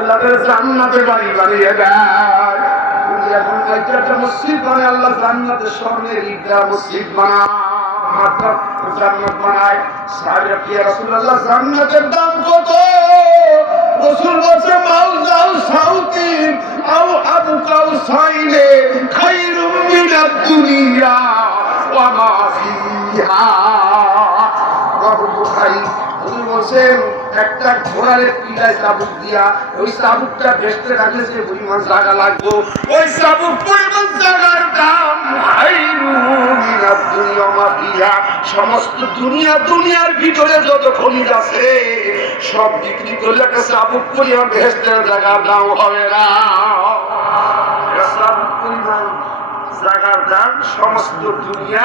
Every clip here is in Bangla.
আল্লাহ জান্নাতে বাড়ি বানিয়ে দেয়। এখন একটা মসজিদ বানায়, আল্লাহ জান্নাতে স্বর্ণের ঈদগাহ মসজিদ বানায়। জান্নাত বানায়। সাহেব কি রাসূলুল্লাহ, জান্নাতের দাম কত? রসুল বলছে মাউ যাও সাউতি আও আবু কাউ সাইলে খাইরুম মিনাদ দুনিয়া, ওয়া মা ফিহা। বলছেন একটা ঘোড়ার পিলায় চাবুক দিয়া ওই চাবুকটা ভেস্তে রাখলে যে পরিমাণ জায়গা লাগবো, ওই চাবুক পরিমাণ জায়গার দাম সমস্ত দুনিয়া দুনিয়ার ভিতরে যত খনিজ আছে, সব বিক্রি করলে একটা চাবুক পরিমাণ ভেস্তের জায়গার দাম হবে না। চাবুক পরিমাণ জায়গার দাম সমস্ত দুনিয়া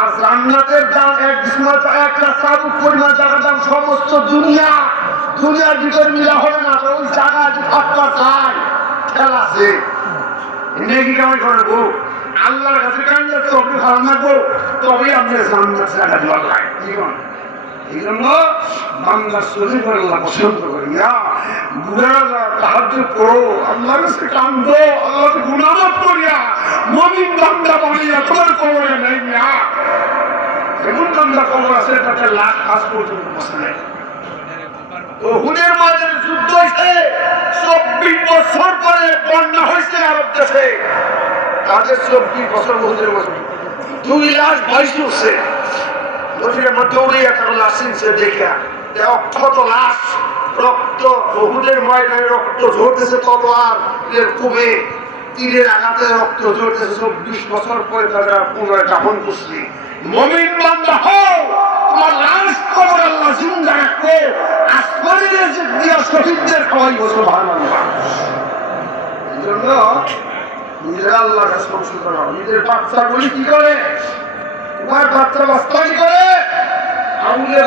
আর দাম এক একটা পরিমাণ টাকার দাম সমস্ত দুনিয়া, দুনিয়ার ভিতরে মিলা হবে না ওই জায়গা যে ফাঁকা চাই খেলা কি আল্লাহর কাছে কান্দে তবে আপনি জায়গা দেওয়া জীবন এই জন্য বাংলা আল্লাহ করি। আল্লাহকে করিয়া, মমিন বান্দা বানিয়া তোমার কবরে নেই না এমন আছে তাতে লাখ আজ পর্যন্ত নেই মাঝে যুদ্ধ হয়েছে, চব্বিশ বছর পরে বন্যা হয়েছে আরব দেশে। তাদের চব্বিশ বছর ওহুদের মাঝে দুই লাখ বাইশ উঠছে নদীর মধ্যে উড়ে একটা লাশ চিনছে দেখা অক্ষত লাশ, রক্ত, বহুদের ময়দানে রক্ত ঝরতেছে তলোয়ার এর তীরের আঘাতে রক্ত ঝরতেছে চব্বিশ বছর পরে তারা পুনরায় দাফন করছে। মমিন বান্দা হও! তোমার লাশ কবর আল্লাহ জিন্দা রাখো আসমানের দিয়া শহীদদের খাওয়াই বছর ভালো এই জন্য নিজেরা আল্লাহর কাছে সংশোধন করো নিজের বাচ্চাগুলি কি করে? বাচ্চা বাস্তবায়ন করে। আঙুলের